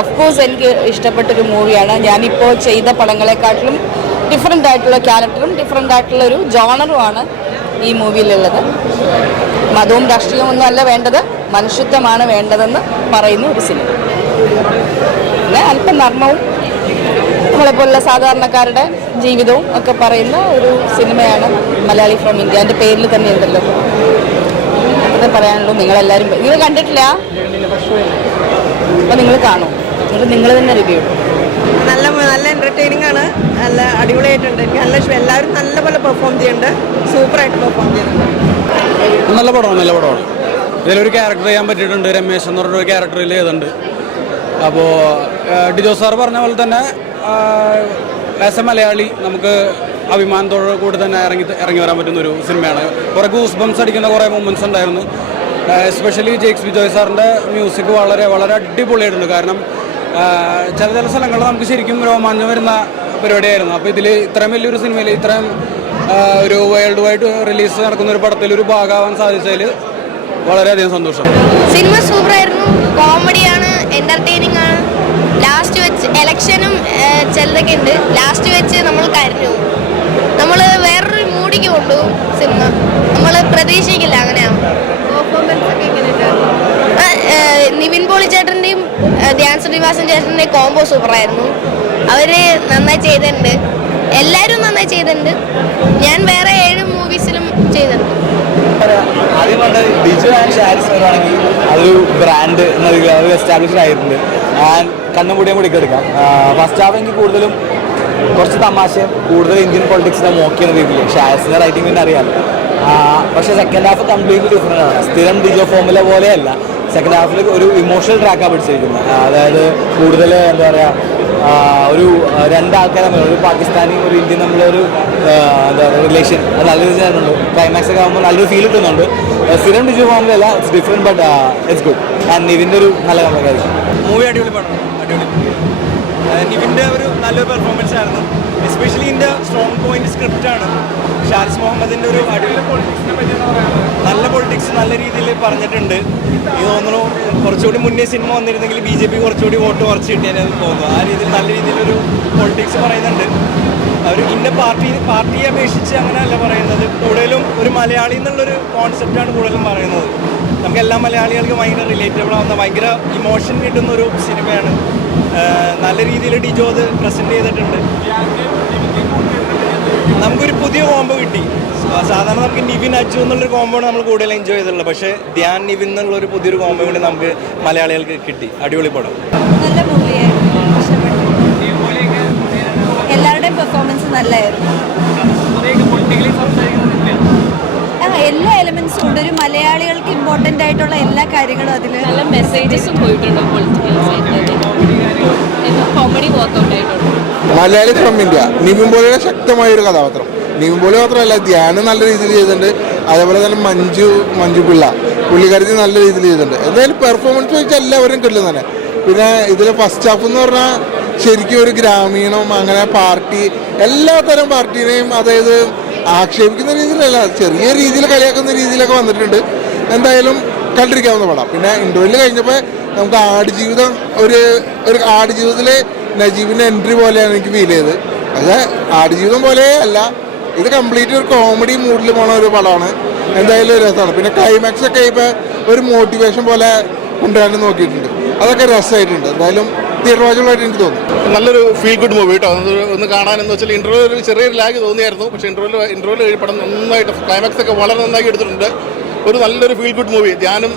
Of course എനിക്ക് ഇഷ്ടപ്പെട്ടൊരു മൂവിയാണ്. ഞാനിപ്പോൾ ചെയ്ത പടങ്ങളെക്കാട്ടിലും ഡിഫറെൻ്റ് ആയിട്ടുള്ള ക്യാരക്ടറും ഡിഫറെൻ്റ് ആയിട്ടുള്ളൊരു ജോണറുമാണ് ഈ മൂവിയിലുള്ളത്. മതവും രാഷ്ട്രീയവും ഒന്നും അല്ല വേണ്ടത്, മനുഷ്യത്വമാണ് വേണ്ടതെന്ന് പറയുന്ന ഒരു സിനിമ. പിന്നെ അല്പം നർമ്മവും നമ്മളെപ്പോലുള്ള സാധാരണക്കാരുടെ ജീവിതവും ഒക്കെ പറയുന്ന ഒരു സിനിമയാണ് മലയാളി ഫ്രം ഇന്ത്യ. എൻ്റെ പേരിൽ തന്നെ ഉണ്ടല്ലോ. അത് പറയാനുള്ളൂ. നിങ്ങളെല്ലാവരും നിങ്ങൾ കണ്ടിട്ടില്ല, അപ്പോൾ നിങ്ങൾ കാണും, എന്നിട്ട് നിങ്ങൾ തന്നെ റിവ്യൂ. നല്ല എൻ്റർടൈനിങ് ആണ്, നല്ല അടിപൊളിയായിട്ടുണ്ട്. എനിക്ക് നല്ല ഇഷ്ടം. എല്ലാവരും നല്ലപോലെ പെർഫോം ചെയ്യുന്നുണ്ട്, സൂപ്പറായിട്ട് പെർഫോം ചെയ്യുന്നുണ്ട്. നല്ല പടമാണ്. ഇതിലൊരു ക്യാരക്ടർ ചെയ്യാൻ പറ്റിയിട്ടുണ്ട്. രമേശ് എന്ന് പറഞ്ഞൊരു ക്യാരക്ടറിൽ ചെയ്തിട്ടുണ്ട്. അപ്പോൾ ഡിജോ സാർ പറഞ്ഞ പോലെ തന്നെ ആസ് എ മലയാളി നമുക്ക് അഭിമാനത്തോടെ കൂടി തന്നെ ഇറങ്ങി വരാൻ പറ്റുന്നൊരു സിനിമയാണ്. കുറേ ഗൂസ് ബംസ് അടിക്കുന്ന കുറേ മൊമെൻറ്റ്സ് ഉണ്ടായിരുന്നു. എസ്പെഷ്യലി ജെയ്ക്സ് ബിജോയ് സാറിൻ്റെ മ്യൂസിക് വളരെ വളരെ അടിപൊളിയായിട്ടുണ്ട്. കാരണം ചില സ്ഥലങ്ങളിൽ നമുക്ക് ശരിക്കും രോമാഞ്ചം വരുന്ന പരിപാടിയായിരുന്നു. അപ്പോൾ ഇതിൽ ഇത്രയും വലിയൊരു സിനിമയിൽ ഇത്രയും ഒരു വേൾഡ് വൈഡ് റിലീസ് നടക്കുന്ന ഒരു പടത്തിൽ ഒരു ഭാഗമാവാൻ സാധിച്ചതിൽ വളരെയധികം സന്തോഷം. സിനിമ സൂപ്പറായിരുന്നു, കോമഡിയാണ്, എൻ്റർടൈനിങ് ആണ്. ലാസ്റ്റ് വെച്ച് ഇലക്ഷനും ചിലതൊക്കെ ഉണ്ട്. ലാസ്റ്റ് വെച്ച് നമ്മൾ കരഞ്ഞു, നമ്മൾ വേറൊരു മൂഡിക്ക് കൊണ്ടുപോകും സിനിമ. നമ്മൾ പ്രതീക്ഷിക്കില്ല അങ്ങനെയാണ്. പെർഫോമൻസ് ഒക്കെ എങ്ങനെയുണ്ടായിരുന്നു? നിവിൻ പോളി ചേട്ടൻ്റെയും ധ്യാൻ ശ്രീനിവാസൻ ചേട്ടൻ്റെയും കോംബോ സൂപ്പറായിരുന്നു. അവർ നന്നായി ചെയ്തിട്ടുണ്ട്, എല്ലാവരും നന്നായി ചെയ്തിട്ടുണ്ട്. ഞാൻ വേറെ 7 മൂവീസിലും ചെയ്തിട്ടുണ്ട്. ആദ്യം പറഞ്ഞ ഡിജോ ആൻഡ് ഷാരിസ് ആണെങ്കിൽ അതൊരു ബ്രാൻഡ് എന്ന രീതിയിൽ അത് എസ്റ്റാബ്ലിഷ്ഡ് ആയിട്ടുണ്ട്. ആൻഡ് കണ്ണുമുടിയും കൂടി എടുക്കാം. ഫസ്റ്റ് ഹാഫ് എനിക്ക് കൂടുതലും കുറച്ച് തമാശയും കൂടുതൽ ഇന്ത്യൻ പൊളിറ്റിക്സിനെ മോക്കുന്ന രീതിയിൽ ഷാരിസിൻ്റെ റൈറ്റിംഗ് പിന്നെ അറിയാം. പക്ഷേ സെക്കൻഡ് ഹാഫ് കംപ്ലീറ്റ്ലി ഡിഫറെൻ്റ് ആണ്. സ്ഥിരം ഡിജോ ഫോമുല പോലെയല്ല. സെക്കൻഡ് ഹാഫിൽ ഒരു ഇമോഷണൽ ട്രാക്കാണ് പിടിച്ചിരിക്കുന്നത്. അതായത് കൂടുതൽ എന്താ പറയുക, ഒരു രണ്ടാൾക്കാരാണ്, ഒരു പാകിസ്ഥാനിയും ഒരു ഇന്ത്യൻ തമ്മിലൊരു എന്താ പറയുക റിലേഷൻ, അത് നല്ല രീതിയിലുണ്ട്. ക്ലൈമാക്സ് ഒക്കെ ആകുമ്പോൾ നല്ലൊരു ഫീൽ കിട്ടുന്നുണ്ട്. സ്ഥിരം ഡിജോ ഫോമിലല്ല, it's different but it's good. And നിവിൻ്റെ ഒരു നല്ല കമ്പനിയായിരിക്കും. മൂവി അടിപൊളി പടം, അടിപൊളി. നിവിൻ്റെ ഒരു നല്ലൊരു പെർഫോമൻസ് ആയിരുന്നു. എസ്പെഷ്യലി ഇതിൻ്റെ സ്ട്രോങ് പോയിന്റ് സ്ക്രിപ്റ്റാണ്. ഷാരിസ് മുഹമ്മദിൻ്റെ ഒരു അടിപൊളി നല്ല പൊളിറ്റിക്സ് നല്ല രീതിയിൽ പറഞ്ഞിട്ടുണ്ട്. ഇത് തോന്നുന്നു കുറച്ചുകൂടി മുന്നേ സിനിമ വന്നിരുന്നെങ്കിൽ BJP കുറച്ചുകൂടി വോട്ട് കുറച്ച് കിട്ടിയാൽ തോന്നുന്നു. ആ രീതിയിൽ നല്ല രീതിയിലൊരു പൊളിറ്റിക്സ് പറയുന്നുണ്ട്. അവർ ഇന്ന പാർട്ടിയെ അപേക്ഷിച്ച് അങ്ങനെയല്ല പറയുന്നത്. കൂടുതലും ഒരു മലയാളി എന്നുള്ളൊരു കോൺസെപ്റ്റാണ് കൂടുതലും പറയുന്നത്. നമുക്ക് എല്ലാ മലയാളികൾക്കും ഭയങ്കര റിലേറ്റബിൾ ആവുന്ന, ഭയങ്കര ഇമോഷൻ കിട്ടുന്ന ഒരു സിനിമയാണ്. നല്ല രീതിയിൽ ഡിജോ അത് പ്രസൻറ്റ് ചെയ്തിട്ടുണ്ട്. നമുക്കൊരു പുതിയ കോംബോ കിട്ടി. സാധാരണ നമുക്ക് നിവിൻ അച്ചു എന്നുള്ളൊരു കോംബോ നമ്മൾ കൂടുതൽ എൻജോയ് ചെയ്തിട്ടുള്ളത്. പക്ഷേ ധ്യാൻ നിവിൻ എന്നുള്ളൊരു പുതിയൊരു കോംബോ കൂടി നമുക്ക് മലയാളികൾക്ക് കിട്ടി. അടിപൊളി പടം, നല്ല മൂവിയായിരുന്നു, ഇഷ്ടപ്പെട്ടു. എല്ലാവരുടെയും പെർഫോമൻസ് നല്ലതായിരുന്നു. എല്ലാ എലമെന്റ്സും ഉണ്ട്. ഒരു മലയാളികൾക്ക് ഇമ്പോർട്ടൻ്റ് ആയിട്ടുള്ള എല്ലാ കാര്യങ്ങളും അതിൽ നല്ല മെസ്സേജസും പോയിട്ടുണ്ട്. പൊളിറ്റിക്കൽ സൈഡിൽ കോമഡി വർക്കൗട്ട് ആയിട്ടുണ്ട്. മലയാളി ഫ്രം ഇന്ത്യ, നിവിൻ പോളിയുടെ ശക്തമായൊരു കഥാപാത്രം. നിവിൻ പോളി മാത്രമല്ല, ധ്യാനം നല്ല രീതിയിൽ ചെയ്തിട്ടുണ്ട്. അതേപോലെ തന്നെ മഞ്ജു പിള്ള പുള്ളിക്കാരത്തി നല്ല രീതിയിൽ ചെയ്തിട്ടുണ്ട്. എന്തായാലും പെർഫോമൻസ് വെച്ചാൽ എല്ലാവരും കിട്ടും തന്നെ. പിന്നെ ഇതിൽ ഫസ്റ്റ് ഹാഫ് എന്ന് പറഞ്ഞാൽ ശരിക്കും ഒരു ഗ്രാമീണം, അങ്ങനെ പാർട്ടി, എല്ലാ തരം പാർട്ടീനെയും അതായത് ആക്ഷേപിക്കുന്ന രീതിയിലല്ല, ചെറിയ രീതിയിൽ കളിയാക്കുന്ന രീതിയിലൊക്കെ വന്നിട്ടുണ്ട്. എന്തായാലും കണ്ടിരിക്കാവുന്ന പടം. പിന്നെ ഇൻ്റർവ്യൂവിൽ കഴിഞ്ഞപ്പോൾ നമുക്ക് ആടുജീവിതം ഒരു ആടുജീവിതത്തിലെ നജീബിൻ്റെ എൻട്രി പോലെയാണ് എനിക്ക് ഫീൽ ചെയ്തത്. പക്ഷേ ആടുജീവിതം പോലെ അല്ല, ഇത് കംപ്ലീറ്റ് ഒരു കോമഡി മൂഡിൽ പോണ ഒരു പടമാണ്. എന്തായാലും ഒരു രസമാണ്. പിന്നെ ക്ലൈമാക്സ് ഒക്കെ ഇപ്പോൾ ഒരു മോട്ടിവേഷൻ പോലെ കൊണ്ടുവരാൻ നോക്കിയിട്ടുണ്ട്. അതൊക്കെ രസമായിട്ടുണ്ട്. എന്തായാലും തിയേറ്റർ വാച്ചുകളായിട്ട് എനിക്ക് തോന്നുന്നു. നല്ലൊരു ഫീൽ ഗുഡ് മൂവി കേട്ടോ. ഒന്ന് കാണാനെന്ന് വെച്ചാൽ ഇൻ്റർവ്യൂവിൽ ചെറിയൊരു ലാഗ് തോന്നിയായിരുന്നു. പക്ഷേ ഇൻ്റർവ്യൂവിൽ കഴിഞ്ഞ പടം നന്നായിട്ട് ക്ലൈമാക്സ് ഒക്കെ വളരെ നന്നായി എടുത്തിട്ടുണ്ട്. ഒരു നല്ലൊരു ഫീൽ ഗുഡ് മൂവി. ധ്യാനം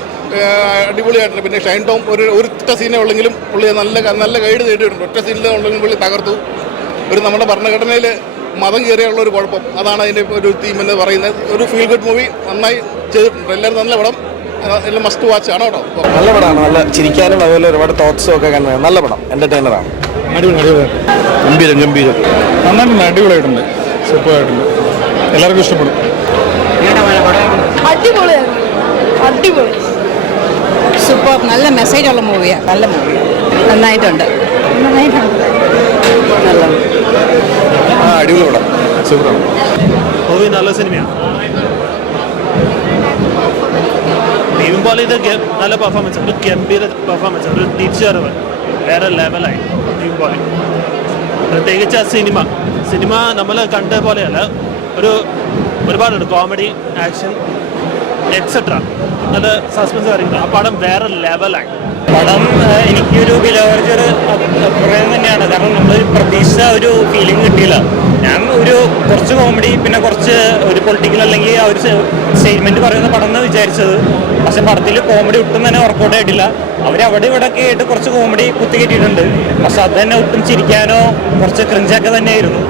അടിപൊളിയായിട്ടുണ്ട്. പിന്നെ ഷൈൻ ടോം ഒറ്റ സീനേ ഉള്ളെങ്കിലും പുള്ളി നല്ല ഗൈഡ് നേടിയിട്ടുണ്ട്. ഒറ്റ സീനിലേ ഉള്ളെങ്കിലും പുള്ളി തകർത്തു. നമ്മുടെ ഭരണഘടനയിൽ മതം കയറിയുള്ള ഒരു കുഴപ്പം, അതാണ് അതിൻ്റെ ഒരു തീം എന്ന് പറയുന്നത്. ഒരു ഫീൽ ഗുഡ് മൂവി നന്നായി ചെയ്തിട്ടുണ്ട്. എല്ലാവരും നല്ല പടം, എല്ലാം മസ്റ്റ് വാച്ച് ആണ് കേട്ടോ. നല്ല പടമാണ്, നല്ല ചിരിക്കാനും അതുപോലെ ഒരുപാട് തോട്ട്സും ഒക്കെ കണ്ടു. നല്ല പടം, എൻ്റർടൈനറാണ്. ഗംഭീരം നന്നായിട്ടുണ്ട്, അടിപൊളിയായിട്ടുണ്ട്, സൂപ്പറായിട്ടുണ്ട്. എല്ലാവർക്കും ഇഷ്ടപ്പെടും. അടിപൊളി സൂപ്പർ. നല്ല മെസ്സേജുള്ള മൂവിയാണ്. നല്ല മൂവിയാണ്, നന്നായിട്ടുണ്ട്. അടിപൊളി പടം, സൂപ്പറാണ്. മൂവി നല്ല സിനിമയാണ്. നിവിൻ പോളിയുടെ നല്ല പെർഫോമൻസ്, ഒരു ഗംഭീര പെർഫോമൻസ്, ഒരു തിരിച്ചറിവ്. വേറെ ലെവലായി നിവിൻ പോളി. പ്രത്യേകിച്ച് ആ സിനിമ നമ്മൾ കണ്ട പോലെയല്ല, ഒരുപാടുണ്ട് കോമഡി, ആക്ഷൻ എക്സെട്ര, നല്ല സസ്പെൻസ് കാര്യങ്ങൾ. ആ പടം വേറെ ലെവലായി. പടം എനിക്കൊരു ബിലോവർജർ അഭിപ്രായം തന്നെയാണ്. കാരണം നമ്മൾ പ്രതീക്ഷ ഒരു ഫീലിംഗ് കിട്ടിയില്ല. ഞാൻ കുറച്ച് കോമഡി പിന്നെ കുറച്ച് ഒരു പൊളിറ്റിക്കൽ അല്ലെങ്കിൽ ആ ഒരു സ്റ്റേറ്റ്മെൻറ്റ് പറയുന്ന പടം എന്ന് വിചാരിച്ചത്. പക്ഷെ പടത്തിൽ കോമഡി ഒട്ടും തന്നെ വർക്കൗട്ട് ആയിട്ടില്ല. അവരവിടെ ഇവിടെ ഒക്കെ ആയിട്ട് കുറച്ച് കോമഡി കുത്തിക്കെട്ടിയിട്ടുണ്ട്. പക്ഷെ അത് തന്നെ ഒട്ടും ചിരിക്കാനോ കുറച്ച് ക്രിഞ്ചൊക്കെ തന്നെയായിരുന്നു.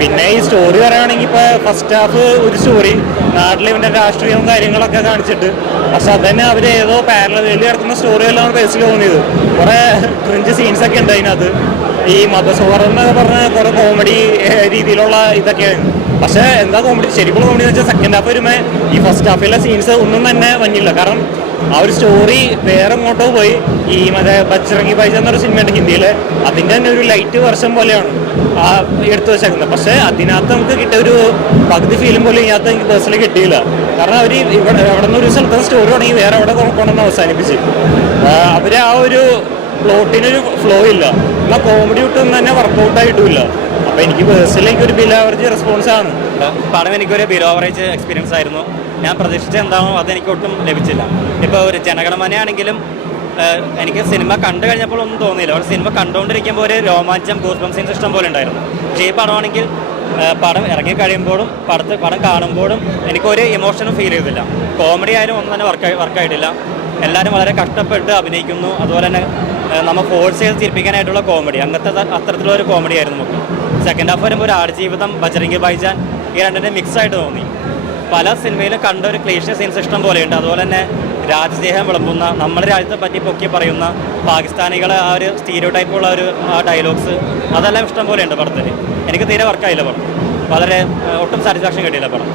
പിന്നെ ഈ സ്റ്റോറി പറയുകയാണെങ്കിൽ ഇപ്പോൾ ഫസ്റ്റ് ഹാഫ് ഒരു സ്റ്റോറി നാട്ടിൽ ഇവൻ്റെ രാഷ്ട്രീയവും കാര്യങ്ങളൊക്കെ കാണിച്ചിട്ട്, പക്ഷെ അത് തന്നെ അവർ ഏതോ പാരലൽ കിടക്കുന്ന സ്റ്റോറിയെല്ലാം ബേസിൽ തോന്നിയത്. കുറേ ക്രിഞ്ച് സീൻസൊക്കെ ഉണ്ട് അതിനകത്ത്. ഈ മതസൗഹാർദ്ദം എന്നൊക്കെ പറഞ്ഞ കുറേ കോമഡി രീതിയിലുള്ള ഇതൊക്കെയായിരുന്നു. പക്ഷേ എന്താ കോമഡി, ശരിക്കുള്ള കോമഡി എന്ന് വെച്ചാൽ സെക്കൻഡ് ഹാഫ് വരുമ്പോൾ ഈ ഫസ്റ്റ് ഹാഫിലെ സീൻസ് ഒന്നും തന്നെ വന്നില്ല. കാരണം ആ ഒരു സ്റ്റോറി വേറെ എങ്ങോട്ടോ പോയി. ഈ മറ്റേ ബജ്റംഗി ഭായ്ജാൻ എന്നൊരു സിനിമയുണ്ട് ഹിന്ദിയിലെ, അതിൻ്റെ തന്നെ ഒരു ലൈറ്റ് വെർഷൻ പോലെയാണ് ആ എടുത്തു വെച്ചേക്കുന്നത്. പക്ഷേ അതിനകത്ത് നമുക്ക് കിട്ടിയ ഒരു പകുതി ഫീലും പോലും ഇതിനകത്ത് എനിക്ക് പേഴ്സണലി കിട്ടിയില്ല. കാരണം അവർ അവിടെ നിന്ന് ഒരു സ്ഥലത്ത് സ്റ്റോറി തുടങ്ങി വേറെ അവിടെ കൊണ്ടുവന്ന് അവസാനിപ്പിച്ച് അവർ ആ ഒരു പ്ലോട്ടിനൊരു ഫ്ലോ ഇല്ല. എന്നാൽ കോമഡി ഒട്ടും തന്നെ വർക്കൗട്ടായിട്ടുമില്ല. അപ്പോൾ എനിക്ക് പേഴ്സണലി എനിക്കൊരു ബിലോ ആവറേജ് റെസ്പോൺസ് ആണ്. പടം എനിക്കൊരു ബിലോ ആവറേജ് എക്സ്പീരിയൻസ് ആയിരുന്നു. ഞാൻ പ്രതീക്ഷിച്ച എന്താണോ അതെനിക്ക് ഒട്ടും ലഭിച്ചില്ല. ഇപ്പോൾ ഒരു ജനഗണമനയാണെങ്കിലും എനിക്ക് സിനിമ കണ്ടു കഴിഞ്ഞപ്പോൾ ഒന്നും തോന്നിയില്ല. ഒരു സിനിമ കണ്ടുകൊണ്ടിരിക്കുമ്പോൾ ഒരു രോമാഞ്ചം, ഗൂസ്ബം സീൻസ് ഇഷ്ടം പോലെ ഉണ്ടായിരുന്നു. പക്ഷേ ഈ പടമാണെങ്കിൽ പടം ഇറങ്ങി കഴിയുമ്പോഴും പടം കാണുമ്പോഴും എനിക്കൊരു ഇമോഷനും ഫീൽ ചെയ്തില്ല. കോമഡി ആയാലും ഒന്നും തന്നെ വർക്കായിട്ടില്ല. എല്ലാവരും വളരെ കഷ്ടപ്പെട്ട് അഭിനയിക്കുന്നു. അതുപോലെ തന്നെ നമ്മൾ ഫോഴ്സ് ചെയ്ത് ചിരിപ്പിക്കാനായിട്ടുള്ള കോമഡി, അത്തരത്തിലുള്ള ഒരു കോമഡി ആയിരുന്നു നമുക്ക്. സെക്കൻഡ് ഹാഫ് വരുമ്പോൾ ഒരു ആടുജീവിതം, ബജ്റംഗി ഭായ്ജാൻ, ഈ രണ്ടിൻ്റെ മിക്സായിട്ട് തോന്നി. പല സിനിമയിലും കണ്ട ഒരു ക്ലീഷ്യ സീൻസ് ഇഷ്ടം പോലെയുണ്ട്. അതുപോലെ തന്നെ രാജ്യസ്നേഹം വിളമ്പുന്ന, നമ്മുടെ രാജ്യത്തെ പറ്റി പൊക്കി പറയുന്ന പാകിസ്ഥാനികളെ ആ ഒരു സ്റ്റീരിയോ ടൈപ്പുള്ള ഒരു ഡയലോഗ്സ്, അതെല്ലാം ഇഷ്ടം പോലെയുണ്ട് പടത്തിൽ. എനിക്ക് തീരെ വർക്കായില്ല പടം. വളരെ ഒട്ടും സാറ്റിസ്ഫാക്ഷൻ കിട്ടിയില്ല പടം.